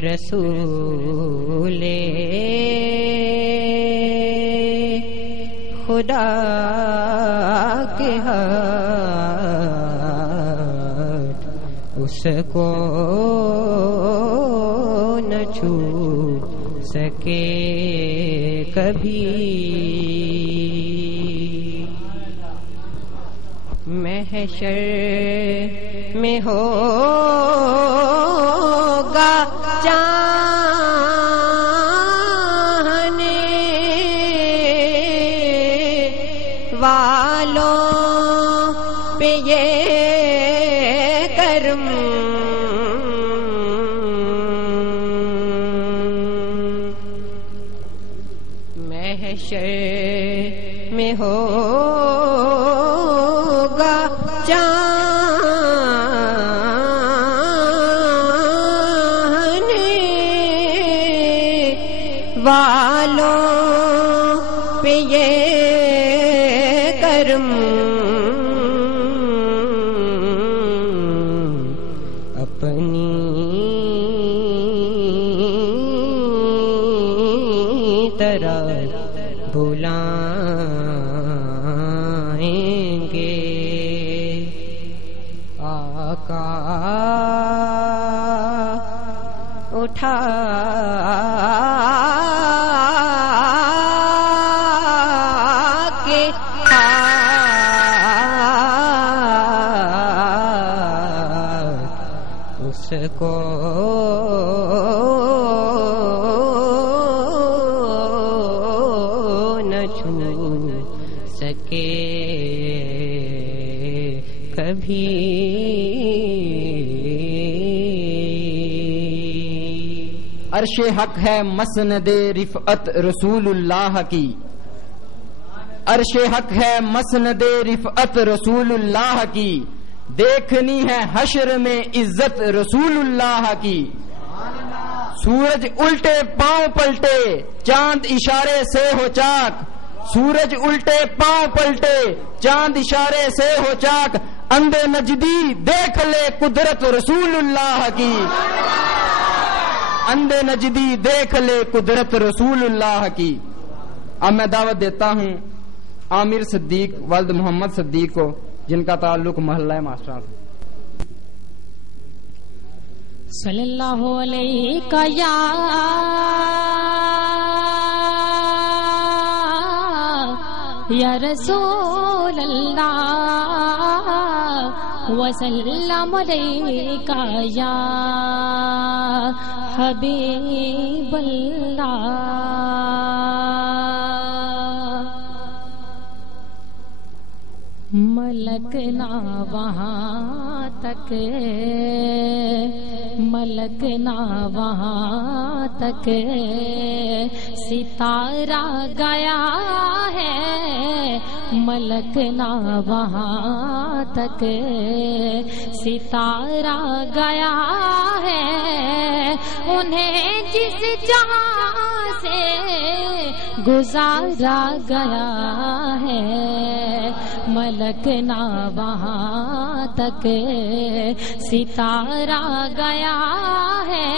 رسول خدا کے ہاتھ اس کو نہ چھو سکے کبھی، محشر میں ہوگا چاہنے والوں پہ یہ کرم، محشر میں ہوگا چاہنے والوں پہ یہ کرم، اپنی گے آقا اٹھا کے اس کو نہ چھو سکے کبھی عرش حق ہے مسند رفعت رسول اللہ کی، عرش حق ہے مسند رفعت رسول اللہ کی، دیکھنی ہے حشر میں عزت رسول اللہ کی۔ سورج الٹے پاؤں پلٹے چاند اشارے سے ہو چاک، سورج الٹے پاؤں پلٹے چاند اشارے سے ہو چاک، اندھے نجدی دیکھ لے قدرت رسول اللہ کی، اندھے نجدی دیکھ لے قدرت رسول اللہ کی۔ اب میں دعوت دیتا ہوں عامر صدیق ولد محمد صدیق کو، جن کا تعلق محلہ ماسٹر سے۔ صلی اللہ علیہ یا رسول اللہ وسلم علیکہ یا حبیب اللہ۔ ملک نہ وہاں تک، ملک نہ وہاں تک، ستارہ گیا ہے، ملک نہ وہاں تک، ستارہ گیا ہے، انہیں جس جہاں سے گزارا گیا ہے، ملک نہ وہاں تک، ستارہ گیا ہے،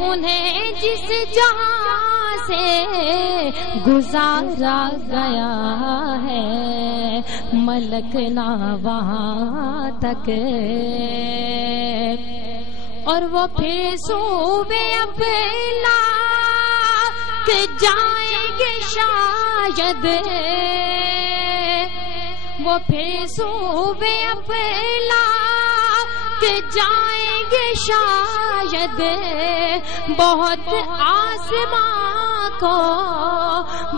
انہیں جس جہاں سے گزارا گیا ہے، ملک نہ وہاں تک۔ اور وہ پھر صوبے اپلا کہ جائیں گے شاید، وہ پھر صوبے اپلا کہ جائیں گے شاید، بہت آسماں کو،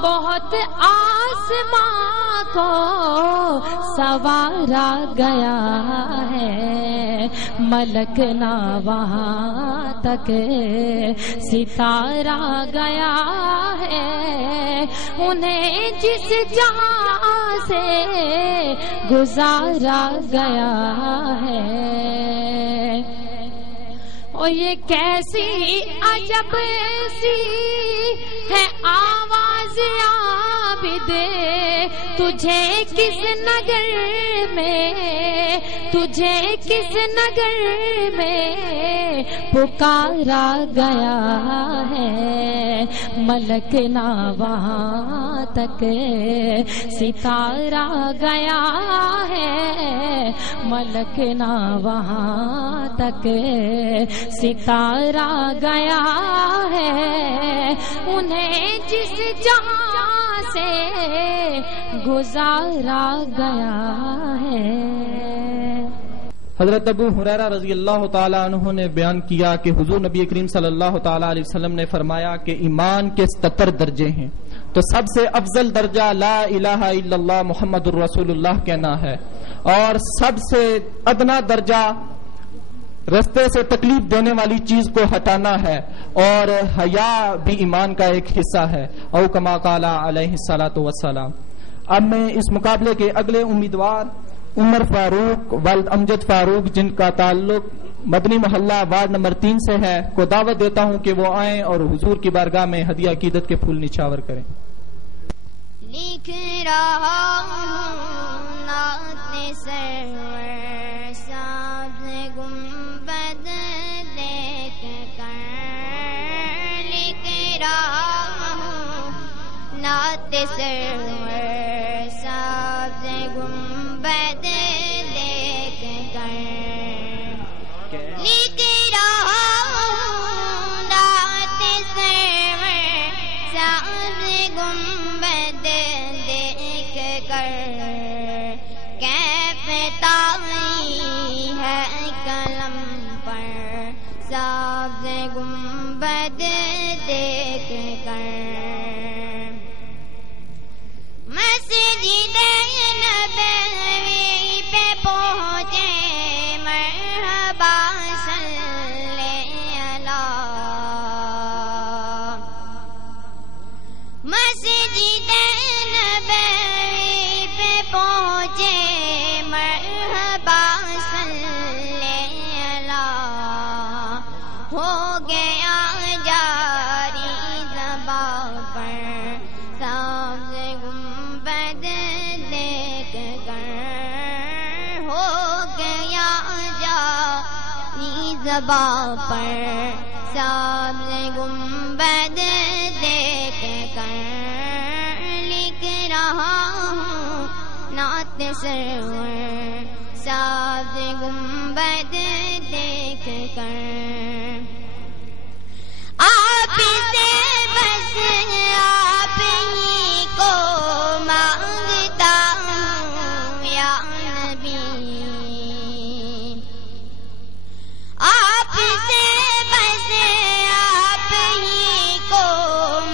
بہت آسماں کو سوارا گیا ہے، ملک نہ وہاں تک، ستارہ گیا ہے، انہیں جس جہاں سے گزارا گیا ہے۔ اور یہ کیسی عجب سی ہے آواز عابد، تجھے کس نگر میں، تجھے کس نگر میں پکارا گیا ہے، ملک نہ وہاں تک، ستارہ گیا ہے، ملک نہ وہاں تک، ستارہ گیا ہے، انہیں جس جہاں سے گزارا گیا ہے۔ حضرت ابو ہریرہ رضی اللہ تعالی عنہ نے بیان کیا کہ حضور نبی کریم صلی اللہ تعالی علیہ وسلم نے فرمایا کہ ایمان کے 77 درجے ہیں، تو سب سے افضل درجہ لا الہ الا اللہ محمد الرسول اللہ کہنا ہے، اور سب سے ادنا درجہ رستے سے تکلیف دینے والی چیز کو ہٹانا ہے، اور حیا بھی ایمان کا ایک حصہ ہے، او کما قال علیہ الصلوۃ والسلام۔ اب میں اس مقابلے کے اگلے امیدوار عمر فاروق ولد امجد فاروق، جن کا تعلق مدنی محلہ وارڈ نمبر 3 سے ہے، کو دعوت دیتا ہوں کہ وہ آئیں اور حضور کی بارگاہ میں ہدیہ عقیدت کے پھول نچھاور کریں۔ لکھ رہا ہوں نعت سرور سبز گنبد دیکھ کر، لکھ رہا ہوں نعت سرور گنبد دیکھ کر لکھ رہا ہوں رات سرور ساز گنبد دیکھ کر کیف طاغی ہے قلم پر ساز گنبد دیکھ کر مسجد نبوی پہ پہنچے مرحبا صلی اللہ مسجد نبوی پہ پہنچے مرحبا صلی اللہ ہو گیا جاری زبان پر ساز گنبد دیکھ کر ہو گیا جاری زبان پر ساز گنبد دیکھ کر لکھ رہا ہوں نعت سرور ساز گنبد دیکھ کر آپ سے بس آپ ہی کو مانگتا ہوں یا نبی آپ سے بس آپ ہی کو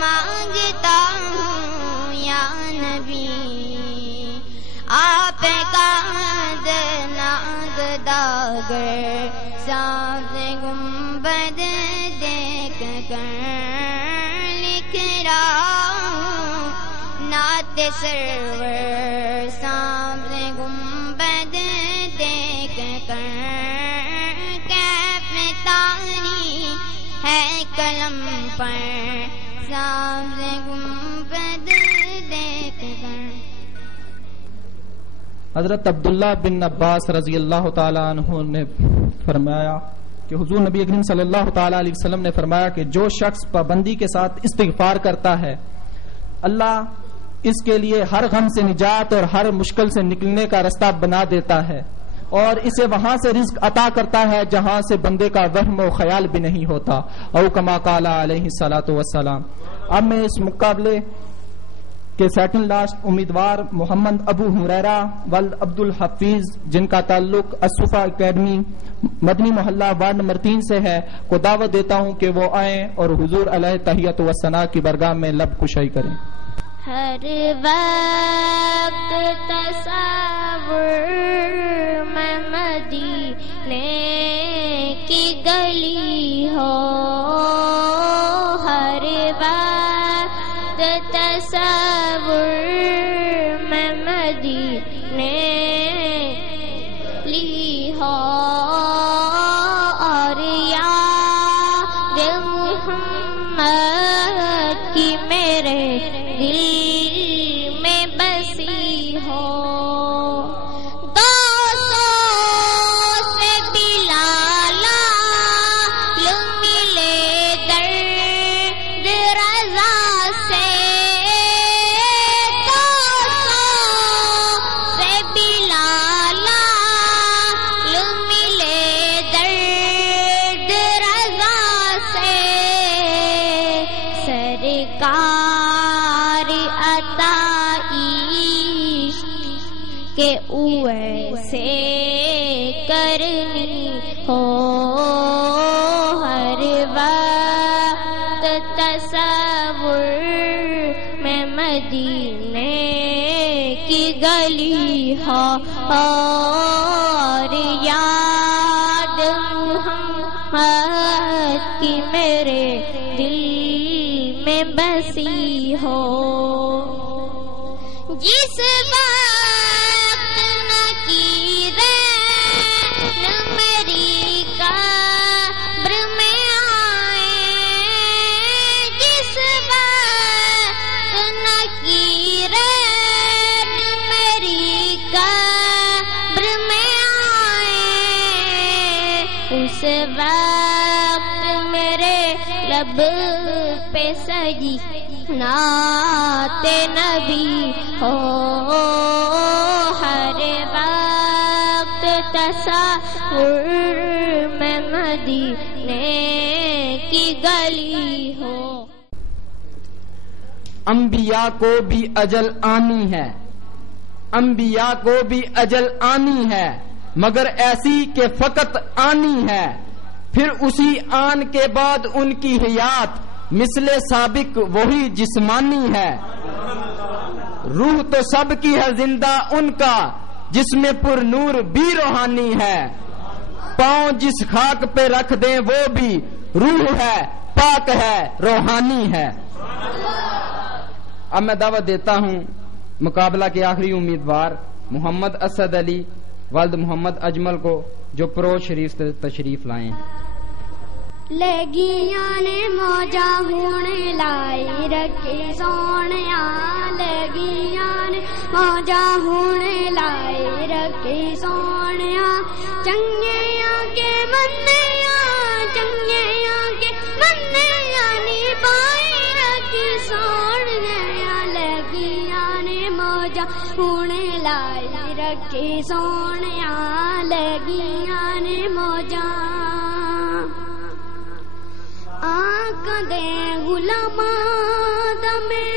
مانگتا ہوں یا نبی آپ کا ناگ داگر ساز گنبد دیکھ کر لکھ رہا ہوں نعت سرور ساز گنبد دیکھ کر کیف طاغی ہے قلم پر ساز گنبد دیکھ کر حضرت عبداللہ بن عباس رضی اللہ تعالیٰ عنہ نے فرمایا کہ حضور نبی کریم صلی اللہ تعالیٰ علیہ وسلم نے فرمایا کہ جو شخص پابندی کے ساتھ استغفار کرتا ہے اللہ اس کے لیے ہر غم سے نجات اور ہر مشکل سے نکلنے کا راستہ بنا دیتا ہے اور اسے وہاں سے رزق عطا کرتا ہے جہاں سے بندے کا وہم و خیال بھی نہیں ہوتا او کما قال علیہ الصلوۃ والسلام۔ اب میں اس مقابلے کے سیکنڈ لاسٹ امیدوار محمد ابو ہریرہ ولد عبد الحفیظ جن کا تعلق الصفا اکیڈمی مدنی محلہ وارڈ نمبر 3 سے ہے کو دعوت دیتا ہوں کہ وہ آئیں اور حضور علیہ تحیت و ثنا کی برگاہ میں لب کشائی کریں۔ ہر وقت تصور میں مدینے کی گلی ہو، ہر وقت تصور میں مدینے لی ہو، اور یاد محمد کی میرے دل میں بسی ہو، کہ ویسے کرنی ہو، ہر وقت تصور میں مدینے کی گلی ہو، اور یاد محمد کی میرے دل میں بسی ہو، جس وقت نکیر میری قبر میں آئے، جس وقت نکیر میری قبر میں آئے، اس وقت میرے لب پہ سجی نعت نبی ہو، تصور میں مدینے کی گلی ہو. انبیاء کو بھی اجل آنی ہے، انبیاء کو بھی اجل آنی ہے، مگر ایسی کہ فقط آنی ہے. پھر اسی آن کے بعد ان کی حیات مثل سابق وہی جسمانی ہے. روح تو سب کی ہے زندہ ان کا، جس میں پر نور بھی روحانی ہے. پاؤں جس خاک پہ رکھ دیں وہ بھی روح ہے، پاک ہے، روحانی ہے. اب میں دعوت دیتا ہوں مقابلہ کے آخری امیدوار محمد اسد علی والد محمد اجمل کو، جو پرو شریف سے تشریف لائے ہیں. لگیاں نے موجا ہون لائی رکھی سونیا، لگیاں نے موجا ہون لائی رکھی سونیا. چنگیاں کے منیا، چنگیاں کے منیا نی پائی رکھی سونیا. لگیاں نے موجا ہون لائی رکھی سونیا، لگیاں نے موجا. آنکھ دے غلامان دمے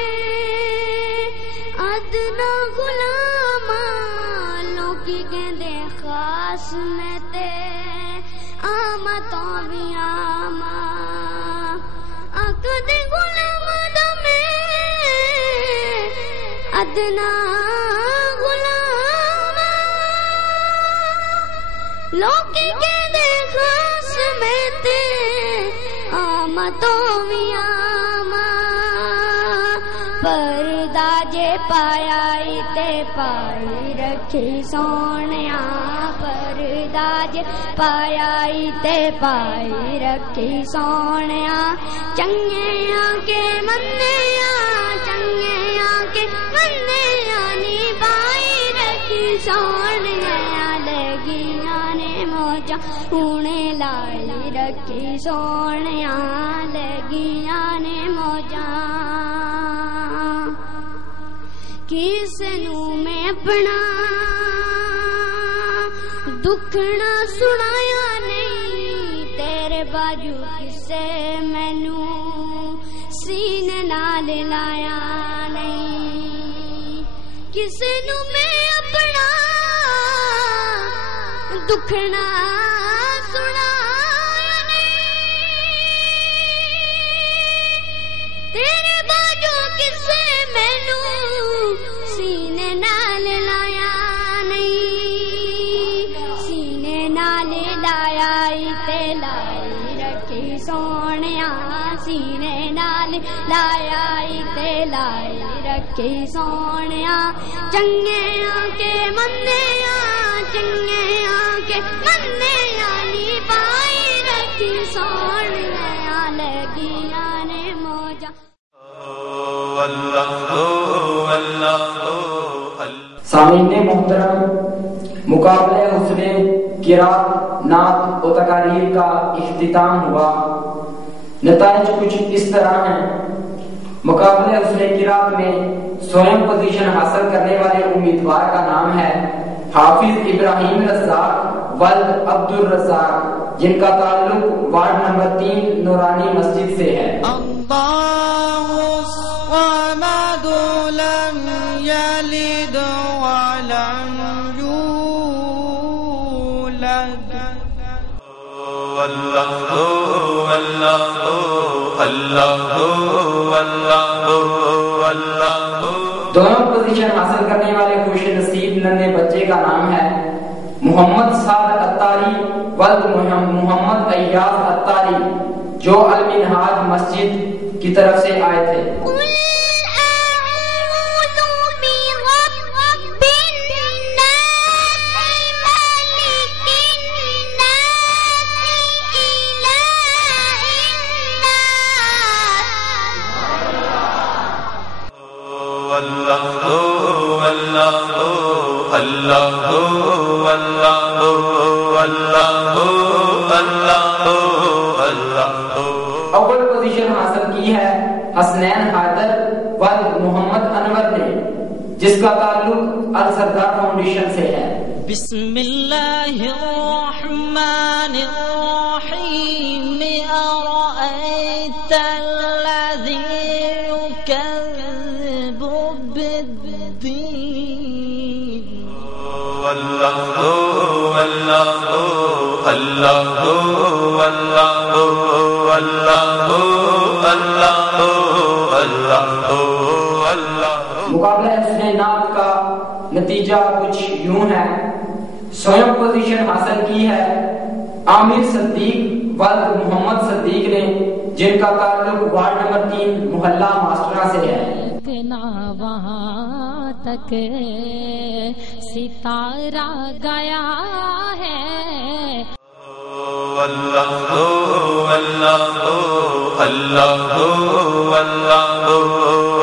ادنا غلامان، لوکی کہندے خاص میں تے آمتوں بھی آما. آنکھ دے غلامان دمے ادنا غلامان، لوکی کہندے خاص میں تے تو میاما. پردہ جے پایا تے پائی رکھی سونیا، پردہ جے پایا تے پائی رکھی سونیا. چنگیاں کے منیا، چنگیاں کے منیا نی پائی رکھی سونیا. لگیاں نے موجا ہونے لائی رکھی سونیا، لگیاں نے موجا. کس نو میں اپنا دکھنا سنایا نہیں، تیرے باجو کسے مینو سینے نال لایا نہیں. کس نو میں اپنا دکھنا سنایا نہیں، تیرے باجو کسے مینو سینے نال لایا نہیں. سینے نال لایا تے لائی رکھی سونیا، سینے نال لایا تے لائی رکھی سونیا. چنگیاں کے منیا، چنگیاں کے منیا نی پائی رکھی سونیا. لگیاں نے موجا. سامعین محترم، مقابلے حسن قرات، نعت و تقاریر کا اختتام ہوا. نتائج کچھ اس طرح ہیں. مقابلے حسن قرات میں سوئم پوزیشن حاصل کرنے والے امیدوار کا نام ہے حافظ ابراہیم رزاق ولد عبد الرزاق، جن کا تعلق وارڈ نمبر 3 نورانی مسجد سے ہے. اللہ الصمد لم یلد ولم یولد. اللہ اللہ اللہ اللہ اللہ. دونوں پوزیشن حاصل کرنے والے خوش نصیب ننھے بچے کا نام ہے محمد سعد اتاری ولد محمد ایاز اتاری، جو المنہاج مسجد کی طرف سے آئے تھے. اول پوزیشن حاصل کی ہے حسنین حیدر ولد محمد انور نے، جس کا تعلق السردار فاؤنڈیشن سے ہے. بسم اللہ الرحمن الرحیم أرأيت الذي يكذب بالدين اللہ اللہ اللہ اللہ اللہ اللہ اللہ۔ مقابلہ حسن نعت کا نتیجہ کچھ یوں ہے۔ سوئم پوزیشن حاصل کی ہے عامر صدیق ولد محمد صدیق نے، جن کا تعلق وارڈ نمبر 3 محلہ ماسٹرا سے ہے۔ وہاں تک ستارہ گیا ہے۔ اللہ اللہ اللہ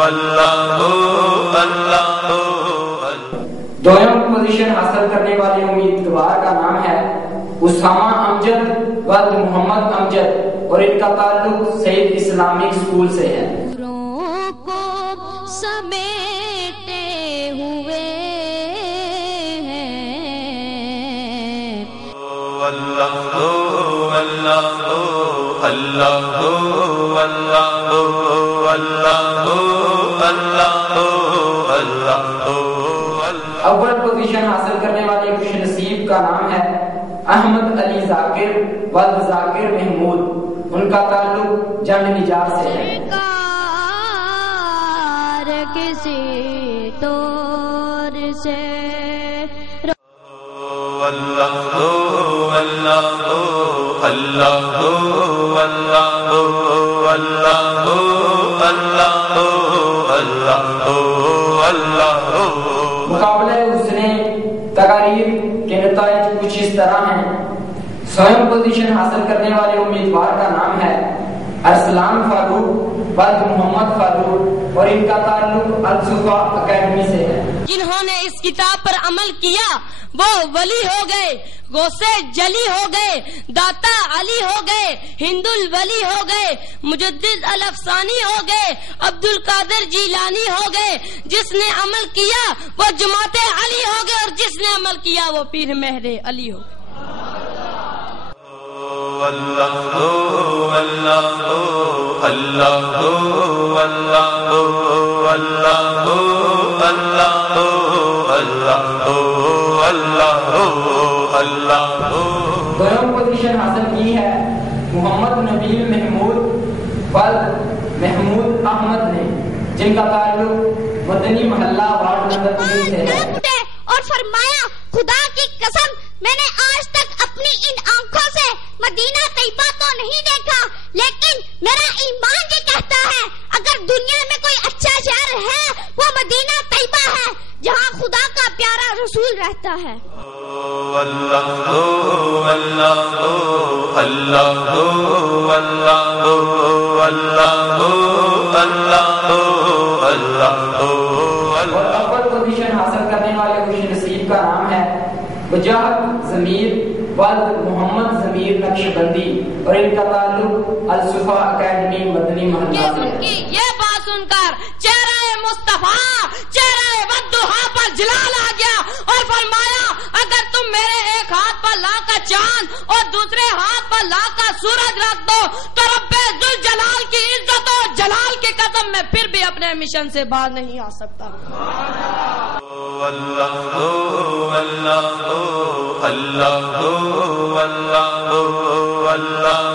اللہ اللہ۔ دویم پوزیشن حاصل کرنے والے امیدوار کا نام ہے اسامہ امجد ولد محمد امجد، اور ان کا تعلق سید اسلامک اسکول سے ہے۔ کو سمیٹے ہوئے ہیں۔ اللہ اللہ اللہ اللہ اللہ اللہ۔ اول پوزیشن حاصل کرنے والے خوش نصیب کا نام ہے احمد علی ذاکر ولد ذاکر محمود، ان کا تعلق جنگ نجار سے ہے۔ کسی طور سے اللہ اللہ اللہ اللہ اللہ اللہ۔ مقابلہ حسن تقاریر کے نتائج کچھ اس طرح ہیں۔ سوئم پوزیشن حاصل کرنے والے امیدوار کا نام ہے ارسلان فاروق ولد محمد فاروق، اور ان کا تعلق الصفا اکیڈمی سے ہے۔ جنہوں نے اس کتاب پر عمل کیا وہ ولی ہو گئے، غوثِ جلی ہو گئے، داتا علی ہو گئے، ہند الولی ہو گئے، مجدد الافسانی ہو گئے، عبد القادر جیلانی ہو گئے۔ جس نے عمل کیا وہ جماعت علی ہو گئے، اور جس نے عمل کیا وہ پیر مہر علی ہو گئے۔ اللہ اللہ اللہ اللہ اللہ اللہ اللہ۔ دویم پوزیشن حاصل کی ہے محمد نبیل محمود ولد محمود احمد نے، جن کا تعلق مدنی محلہ وارڈ نمبر 3 سے ہے۔ اور فرمایا خدا کی قسم میں نے آج تک اپنی ان آنکھوں سے مدینہ طیبہ تو نہیں دیکھا، لیکن میرا ایمان یہ کہتا ہے اگر دنیا میں کوئی اچھا شہر ہے وہ مدینہ طیبہ ہے، جہاں خدا کا پیارا رسول رہتا ہے۔ اللہ اللہ اللہ اللہ اللہ۔ اور اول پوزیشن حاصل کرنے والے خوش نصیب کا نام ہے وجاہت ضمیر ولد محمد ضمیر نقشبندی، اور ان کا تعلق الصفا اکیڈمی مدنی محلہ سے ہے۔ یہ بات سن کر چہرہ مصطفیٰ چہرہ والضحیٰ پر جلال آ گیا اور فرمایا اگر تم میرے ایک ہاتھ پر لا کا چاند اور دوسرے ہاتھ پر لا کا سورج رکھ دو تو رب ذوالجلال کی عزت و جلال کی قسم میں پھر بھی اپنے مشن سے باہر نہیں آ سکتا۔ اللہ اللہ اللہ اللہ اللہ اللہ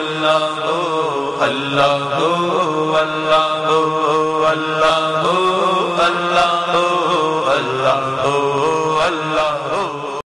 اللہ اللہ